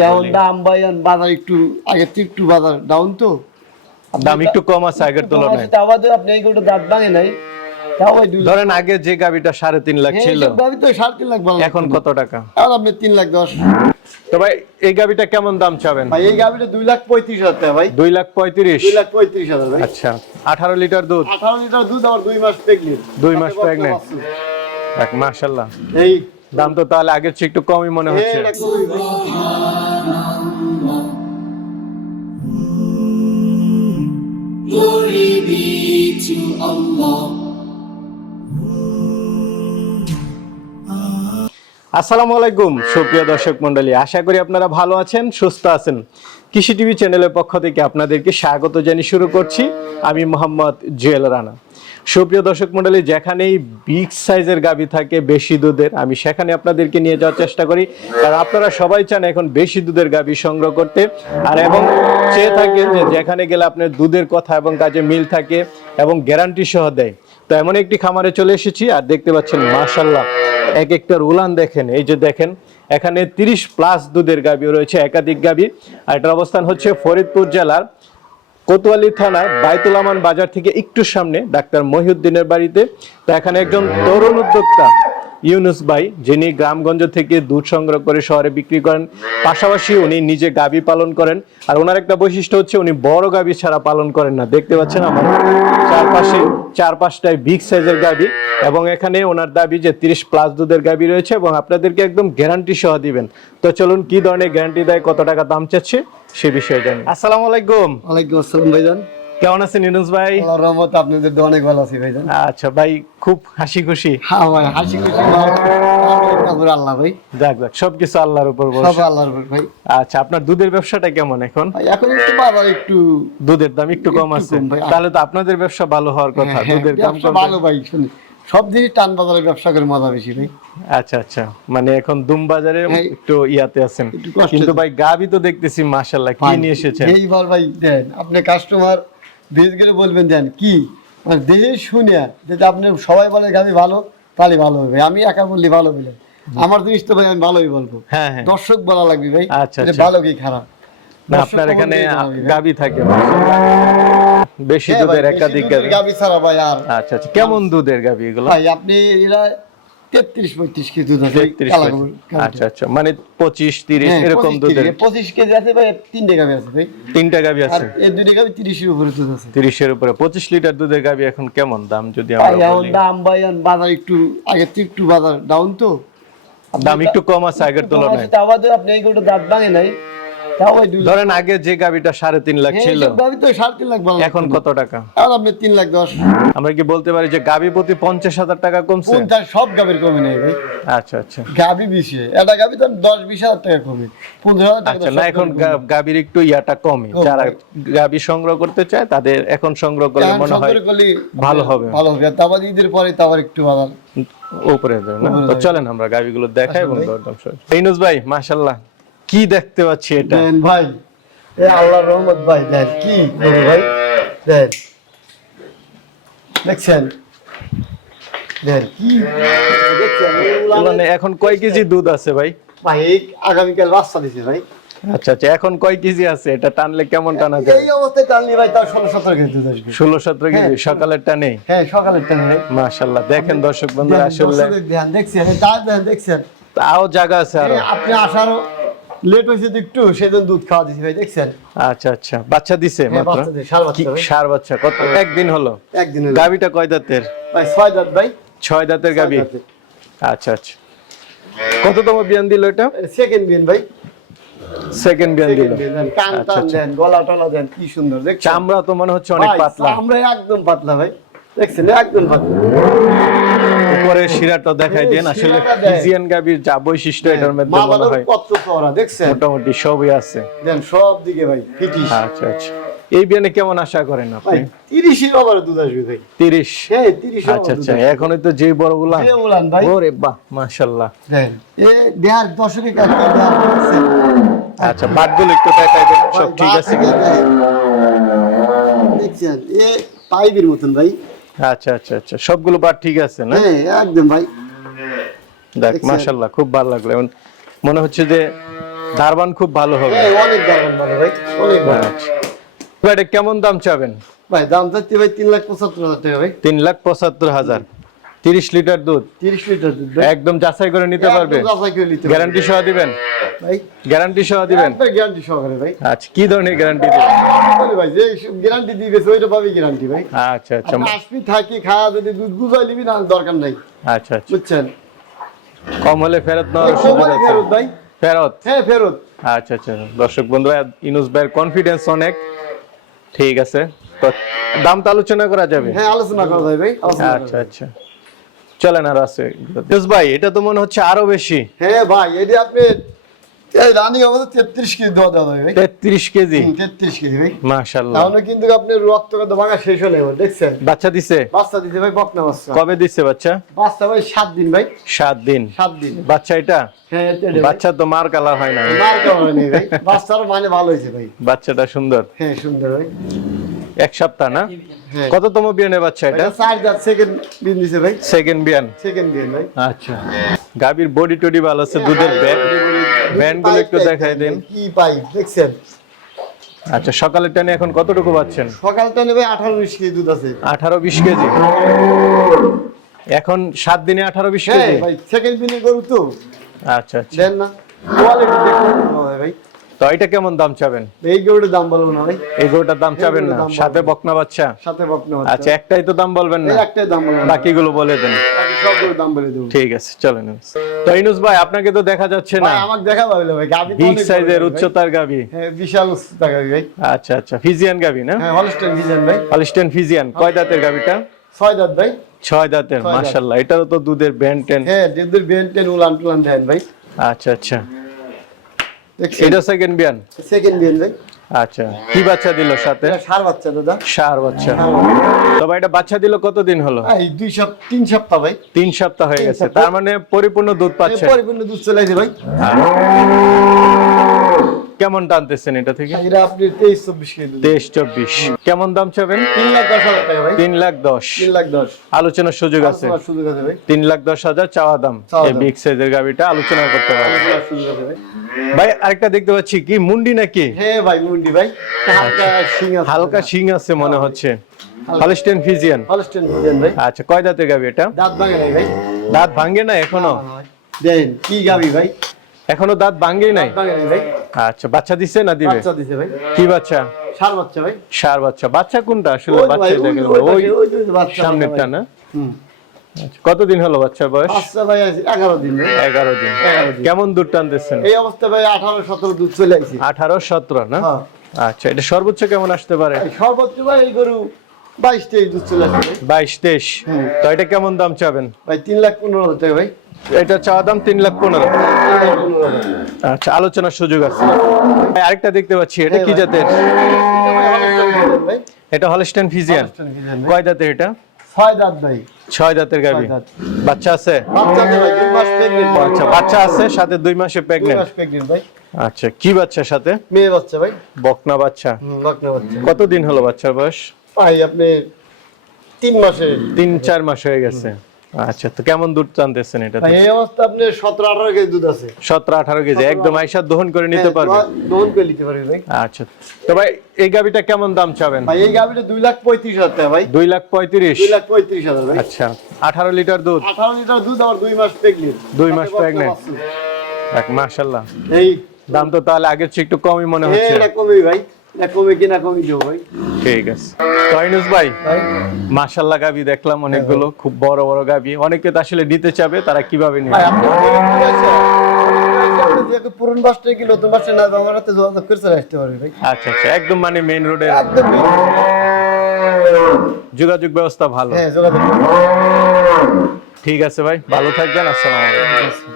এখন দাম ভাই বাজার একটু আগের থেকে একটু বাজার ডাউন তো। দাম একটু কম আছে আগের তুলনায়। তাও বাদে আপনি এই গরুটা দাঁত ভাঙে নাই। ধরেন আগে যে গাবিটা সাড়ে তিন লাখ হ্যাঁ, ছিল এইসব তো সাড়ে তিন লাখ এখন কত টাকা? আর আপনি তিন লাখ দশ। তো ভাই এই গাবিটা কেমন দাম চাবেন? ভাই এই গাভীটা দুই লাখ পঁয়ত্রিশ হাজার টাকা ভাই। দুই লাখ পঁয়ত্রিশ? দুই লাখ পঁয়ত্রিশ হাজার ভাই। আচ্ছা আঠারো লিটার দুধ? আঠারো লিটার দুধ আমার দুই মাস প্রেগনেন্ট দুই মাস? দেখ মাশাল্লাহ এই দাম তো তাহলে আগের চেয়ে একটু কমই মনে হচ্ছে। Glory be to Allah. আসসালামু আলাইকুম সুপ্রিয় দর্শক মন্ডলী আশা করি আপনারা ভালো আছেন সুস্থ আছেন কৃষি টিভি চ্যানেলের পক্ষ থেকে আপনাদেরকে স্বাগত জানিয়ে শুরু করছি আমি মোহাম্মদ জুয়েল রানা সুপ্রিয় দর্শক মন্ডলী, যেখানেই বিগ সাইজের গাবি থাকে, বেশি দুধের, আমি সেখানে আপনাদেরকে নিয়ে যাওয়ার চেষ্টা করি। কারণ আপনারা সবাই চান এখন বেশি দুধের গাবি সংগ্রহ করতে। আর এবং চেয়ে থাকেন যে যেখানে গেলে আপনার দুধের কথা এবং কাজে মিল থাকে এবং গ্যারান্টি সহ দেয়। তো এমন একটি খামারে চলে এসেছি, আর দেখতে পাচ্ছেন মাশাল্লাহ এক একটার উলান দেখেন। এই যে দেখেন, এখানে তিরিশ প্লাস দুধের গাবি রয়েছে, একাধিক গাবি আর এটার অবস্থান হচ্ছে ফরিদপুর জেলার কোতোয়ালি থানার বাইতুল আমান বাজার থেকে একটু সামনে ডাক্তার মহিউদ্দিনের বাড়িতে। তো এখানে একজন তরুণ উদ্যোক্তা ইউনুস ভাই, যিনি গ্রামগঞ্জ থেকে দুধ সংগ্রহ করে শহরে বিক্রি করেন। পাশাপাশি উনি নিজে গাবি পালন করেন। আর ওনার একটা বৈশিষ্ট্য হচ্ছে উনি বড় গাবি ছাড়া পালন করেন না। দেখতে পাচ্ছেন আমার চারপাশে চার পাঁচটায় বিগ সাইজের গাবি। এবং এখানে ওনার দাবি যে তিরিশ প্লাস দুধের গাবি রয়েছে এবং আপনাদেরকে একদম গ্যারান্টি সহ দিবেন। তো চলুন কি ধরনের গ্যারান্টি দেয় কত টাকা দাম চাচ্ছে সে বিষয়ে জানি। আসসালামু আলাইকুম। ওয়ালাইকুম আসসালাম ভাইজান। কেমন আছেন ভাই? আল্লাহর রহমত আপনাদের তো অনেক ভালো আছি ভাইজান। আচ্ছা ভাই খুব হাসি খুশি। হ্যাঁ ভাই হাসি খুশি আল্লাহ ভাই। যাক যাক সবকিছু আল্লাহর উপর সব আল্লাহর উপর ভাই। আচ্ছা আপনার দুধের ব্যবসাটা কেমন এখন? এখন একটু বাজার একটু দুধের দাম একটু কম আছে। ভাই। তাহলে তো আপনাদের ব্যবসা ভালো হওয়ার কথা হ্যাঁ, হ্যাঁ, দুধের দাম কম। ভালো ভাই শুনি। সব জিনিস টান বাজারে ব্যবসা করে মজা বেশি ভাই। আচ্ছা আচ্ছা। মানে এখন দুম বাজারে। একটু ইয়াতে আছেন। কিন্তু ভাই গাবি তো দেখতেছি মাশাআল্লাহ কি নিয়ে এসেছেন? এইবার ভাই দেন আপনি কাস্টমার বেশ করে বলবেন দেন কি? মানে দেহে শুনিয়া যদি আপনি সবাই বলে গাবি ভালো তাহলে ভালো হবে। আমি একা বললি ভালো বলে আমার জিনিস তো ভাই আমি ভালোই বলব। হ্যাঁ হ্যাঁ। দর্শক বলা লাগবে ভাই। আচ্ছা, আচ্ছা। ভালো কি খারাপ? আপনার এখানে গাবি থাকে। বেশি হ্যাঁ দুধের একাধিক গাবি গাবি ছাড়া ভাই আর আচ্ছা আচ্ছা কেমন দুধের গাবি এগুলো? ভাই আপনি এরা তেত্রিশ পঁয়ত্রিশ কেজি দুধ আছে আচ্ছা আচ্ছা মানে পঁচিশ তিরিশ হ্যাঁ, এরকম 25 দুধের। পঁচিশ কেজি আছে ভাই তিনটে গাবি আছে ভাই। তিনটা গাবি আর আছে? এই দুটি গাবি তিরিশের উপরে দুধ আছে। তিরিশের উপরে। পঁচিশ লিটার দুধের গাবি এখন কেমন দাম যদি আমরা বলি? দাম ভাই বাজার একটু আগের থেকে একটু বাজার ডাউন তো। দাম একটু কম আছে আগের তুলনায়। বাদে আপনি এই গরুটা দাঁত ভাঙে নাই ধরেন আগে যে গাবিটা সাড়ে তিন লাখ হ্যাঁ, ছিল গাবি তো সাড়ে তিন লাখ এখন কত টাকা? আর আপনি তিন লাখ দশ। আমরা কি বলতে পারি যে গাবি প্রতি পঞ্চাশ হাজার টাকা কমছে? পঞ্চাশ সব গাবির কমে নেই ভাই। আচ্ছা আচ্ছা। গাবি বেশি একটা গাবি তো দশ বিশ হাজার টাকা কমে। পনেরো হাজার টাকা আচ্ছা না এখন গাবির একটু ইয়াটা কমে। যারা। গাবি সংগ্রহ করতে চায় তাদের এখন সংগ্রহ করলে মনে হয় ভালো হবে। ভালো হবে। তারপর ঈদের পরে তারপর একটু বাজার। উপরে যাবে না? তো চলেন আমরা গাবিগুলো দেখাই এবং দরদাম। ইনুস ভাই মাশাল্লাহ কি দেখতে পাচ্ছি এটা? দেন ভাই এ আল্লাহর রহমত ভাই দেন কি গরু ভাই? দেন দেখছেন? দেন কি দেখছেন? মানে এখন কয় কেজি দুধ আছে ভাই? ভাই আগামীকাল বাচ্চা দিছে ভাই। আচ্ছা আচ্ছা এখন কয় কেজি আছে? এটা টানলে কেমন টানা যায়? এই অবস্থায় টানলি ভাই তাও ষোলো সতেরো কেজি দুধ আসবে। ষোলো সতেরো কেজি সকালের টানে হ্যাঁ সকালের টানে ভাই মাশাল্লাহ দেখেন দর্শক বন্ধুরা দেন, আসলে দেখছেন? দেখছেন? তাও জায়গা আছে আরও। আপনি আসারও লেট হয়েছে তো একটু সেজন্য দুধ খাওয়া দিছি ভাই দেখছেন? আচ্ছা আচ্ছা। বাচ্চা দিছে হ্যাঁ, মাত্র। সার বাচ্চা কত একদিন হলো? একদিন হলো। গাবিটা কয় দাঁতের? ভাই ছয় দাঁত ভাই। ছয় দাঁতের গাবি আচ্ছা আচ্ছা। কততম বিয়ান দিল এটা? সেকেন্ড বিন ভাই। সেকেন্ড বিয়ান দিল। কান আচ্ছা, টান আচ্ছা। দেন গলা টলা দেন কি সুন্দর দেখছেন? চামড়া তো মনে হচ্ছে অনেক পাতলা। চামড়া একদম পাতলা ভাই দেখছেন? একদম পাতলা। উপরে শিরাটা দেখাই দেন আসলে ফিজিয়ান গাবির যা বৈশিষ্ট্য এটার মধ্যে মনে হয় কত চওড়া দেখছেন? মোটামুটি সবই আছে। দেন সব দিকে ভাই ফিটিস আচ্ছা আচ্ছা। এই বিয়ানে কেমন আশা করেন আপনি? তিরিশের আবার দুধ আসবে ভাই। তিরিশ? হ্যাঁ তিরিশ আচ্ছা আচ্ছা। এখনই তো যে বড়গুলা যে উলান ভাই। ওরে বাহ মাশাল্লাহ দেন এ দেহার দশকে কাজ আচ্ছা বাটগুলো একটু দেখাই দেন সব ঠিক আছে দেখছেন এ পাইপের মতন ভাই। আচ্ছা আচ্ছা আচ্ছা। সবগুলো বার ঠিক আছে না? হ্যাঁ একদম ভাই। দেখ? মাশাল্লাহ খুব ভালো লাগল। এখন মনে হচ্ছে যে ধারবান খুব ভালো হবে। হ্যাঁ অনেক ভালো ভাই অনেক ভালো আচ্ছা। ভাই, এটা কেমন দাম চাবেন? ভাই দাম চাচ্ছি ভাই তিন লাখ পঁচাত্তর হাজার টাকা ভাই। তিন লাখ পঁচাত্তর হাজার। তিরিশ লিটার দুধ। তিরিশ লিটার দুধ একদম যাচাই করে নিতে পারবে। যাচাই করে নিতে গ্যারান্টি সহ দিবেন। ভাই। গ্যারান্টি সহ দিবেন। একবার গ্যারান্টি সহকারে ভাই। আচ্ছা কি ধরনের গ্যারান্টি দিবেন? বলি ভাই যে গ্যারান্টি দিবে ওইটা পাবি গ্যারান্টি ভাই। আচ্ছা আচ্ছা। আসবি থাকি খাওয়া যদি দুধ গুজাই নিবি না দরকার নাই। আচ্ছা আচ্ছা। বুঝছেন? কম হলে ফেরত এই সুযোগ আছে। ফেরত ভাই। ফেরত? হ্যাঁ ফেরত। আচ্ছা আচ্ছা। দর্শক বন্ধু ইনুস ভাইয়ের কনফিডেন্স অনেক। ঠিক আছে। তো দাম তো আলোচনা করা যাবে। হ্যাঁ আলোচনা করা যায় ভাই। আচ্ছা আচ্ছা। আছে ভাই এটা তো মনে হচ্ছে আরও বেশি। হ্যাঁ ভাই এটি আপনি রানিং আমাদের তেত্রিশ কেজি দেওয়া দেওয়া ভাই। তেত্রিশ কেজি? তেত্রিশ কেজি ভাই। মাশাল্লাহ তাহলে কিন্তু আপনি রক্ত কত ভাঙা শেষ হলে এবার, দেখছেন? বাচ্চা দিছে? বাচ্চা দিতে ভাই বকনা বাচ্চা। কবে দিচ্ছে বাচ্চা? বাচ্চা ভাই সাত দিন ভাই। সাত দিন। সাত দিন। বাচ্চা এটা? হ্যাঁ বাচ্চা তো মার কালার হয় না। মার কেমন নেই ভাই। বাচ্চার মানে ভালো হয়েছে ভাই। বাচ্চাটা সুন্দর। হ্যাঁ সুন্দর ভাই। এক সপ্তাহ না? হ্যাঁ। কততম বিয়ানের বাচ্চা এটা? চার দাঁত সেকেন্ড দিন দিছে ভাই। সেকেন্ড বিয়ান সেকেন্ড দিন ভাই। আচ্ছা। গাবির বডি টডি ভালো আছে দুধের ব্যান্ডগুলো একটু দেখাই দিন। কি পাই দেখছেন? আচ্ছা সকালের টানে এখন কতটুকু পাচ্ছেন? সকালটা ভাই আঠারো উনিশ কেজি দুধ আছে। আঠারো বিশ কেজি? এখন সাত দিনে আঠারো বিশ হ্যাঁ কেজি? ভাই সেকেন্ড দিনে গরু তো। আচ্ছা আচ্ছা। দেন না। কোয়ালিটি দেখুন। তো এটা কেমন দাম চাবেন? এই গরুটার দাম বলব না ভাই। এই গরুটার দাম চাবেন না? সাথে বকনা বাচ্চা? সাথে বকনা আচ্ছা একটাই তো দাম বলবেন না? একটাই দাম বলব। না বাকিগুলো বলে দেন। বাকি সবগুলো দাম বলে দেবো। ঠিক আছে চলেন তো ইনুস ভাই আপনাকে তো দেখা যাচ্ছে না। আমাকে দেখা পাবে ভাই। গাবি তো বিগ সাইজের উচ্চতার গাবি হ্যাঁ বিশাল উচ্চতা গাবি ভাই। আচ্ছা আচ্ছা ফিজিয়ান গাবি না? হ্যাঁ ভিজন ভাই। হলিস্টেন ফিজিয়ান। কয় দাঁতের গাবিটা ছয় দাঁত ভাই। ছয় দাঁতের দাঁত। এটারও তো দুধের ব্যান্ড টেন। হ্যাঁ বেন টেন উলান টুলান দেন ভাই। আচ্ছা আচ্ছা। এটা সেকেন্ড বিয়ান? সেকেন্ড বিয়ান ভাই। আচ্ছা কি বাচ্চা দিল সাথে? সার বাচ্চা দাদা। সার বাচ্চা। তবে এটা বাচ্চা দিল কতদিন হলো? এই দুই সপ্তাহ তিন সপ্তাহ ভাই। তিন সপ্তাহ হয়ে গেছে। তার মানে পরিপূর্ণ দুধ পাচ্ছে। পরিপূর্ণ দুধ চলে আসে ভাই। কেমন টানতেছেন এটা থেকে? এটা আপনি তেইশ চব্বিশ কেজি দুধ তেইশ চব্বিশ। কেমন দাম চাবেন? তিন লাখ দশ হাজার টাকা ভাই। তিন লাখ দশ। তিন লাখ দশ। আলোচনার সুযোগ আছে। সুযোগ আছে ভাই। তিন লাখ দশ হাজার চাওয়া দাম। এই। বিগ সাইজের গাবিটা আলোচনা করতে সুযোগ আছে ভাই। ভাই আরেকটা দেখতে পাচ্ছি কি? মুন্ডি নাকি? হ্যাঁ ভাই মুন্ডি ভাই। হালকা সিং আছে। হালকা শিং আছে মনে হচ্ছে। হলিস্টেন ফিজিয়ান হলস্টাইন ভিজন ভাই। আচ্ছা কয় দাঁতের গাবি এটা? দাঁত ভাঙে নাই ভাই। দাঁত ভাঙ্গে না এখনও? দেন কি গাবি ভাই? এখনও দাঁত ভাঙ্গেই নাই? ভাঙে নাই ভাই। আচ্ছা বাচ্চা দিছে না দিবে? বাচ্চা দিছে ভাই। কি বাচ্চা? সার বাচ্চা ভাই। সার বাচ্চা। বাচ্চা কোনটা? আসলে বাচ্চা ভাই, দেখে ওই- বাচ্চা সামনেরটা না? হুম। আচ্ছা, কতদিন হলো বাচ্চার বয়স? বাচ্চা ভাই এগারো দিন। এগারো দিন। কেমন দুধ টানতেছেন? এই অবস্থা ভাই আঠারো সতেরো দুধ চলে আসছে আঠারো সতেরো না? হ্যাঁ। আচ্ছা এটা সর্বোচ্চ কেমন আসতে পারে? সর্বোচ্চ ভাই এই গরু বাইশ তেইশ দুধ চলে বাইশ তেইশ। তো এটা কেমন দাম চাবেন? ভাই তিন লাখ পনেরো হাজার ভাই। এটা চাওয়া দাম তিন লাখ পনেরো। আচ্ছা আলোচনার সুযোগ আছে। আরেকটা দেখতে পাচ্ছি এটা হ্যাঁ কি ভাই। জাতের? এটা হলস্টেন ফিজিয়ান। কয় দাঁতের এটা? ছয় দাঁত ভাই। ছয় দাঁতের দাঁত। বাচ্চা আছে? বাচ্চা আচ্ছা বাচ্চা আছে সাথে দুই মাসে প্রেগনেন্ট আচ্ছা কি বাচ্চার সাথে? মেয়ে বাচ্চা ভাই। বকনা বাচ্চা। লগ্ন বাচ্চা। কতদিন হলো বাচ্চার বয়স? ভাই আপনি তিন মাসের তিন চার মাস হয়ে গেছে। আচ্ছা তো কেমন দুধ টানতেছেন এটা এই অবস্থা আপনি সতেরো আঠারো কেজি দুধ আছে। সতেরো আঠারো কেজি একদম আইসা দহন করে নিতে হ্যাঁ, পারবে। দোহন করে নিতে পারবে ভাই। আচ্ছা তো ভাই এই গাবিটা কেমন দাম চাবেন? ভাই এই গাভিটা দুই লাখ পঁয়ত্রিশ হাজার টাকা ভাই। দুই লাখ পঁয়ত্রিশ? দুই লাখ পঁয়ত্রিশ হাজার ভাই। আচ্ছা আঠারো লিটার দুধ? আঠারো লিটার দুধ আমার দুই মাস প্রেগনেন্ট দুই মাস pregnant। মাশাল্লাহ এই দাম তো তাহলে আগের চেয়ে একটু কমই মনে হচ্ছে। এটা কমই ভাই। এটা কমে কিনা কমই দেবো ভাই। ঠিক আছে। ভাই মাশাল্লাহ গাবি দেখলাম অনেকগুলো খুব বড় বড় গাবি। অনেকে তো আসলে নিতে চাবে তারা কীভাবে ভাই নেবে কি পুরন বাসটা কি নতুন বাসটা না আমার হাতে যোগাযোগ করে চলে আসতে পারবে ভাই। আচ্ছা আচ্ছা একদম মানে মেইন একদম যোগাযোগ ব্যবস্থা ভালো। হ্যাঁ যোগাযোগ। ঠিক আছে ভাই ভালো থাকবেন আসসালামু আলাইকুম।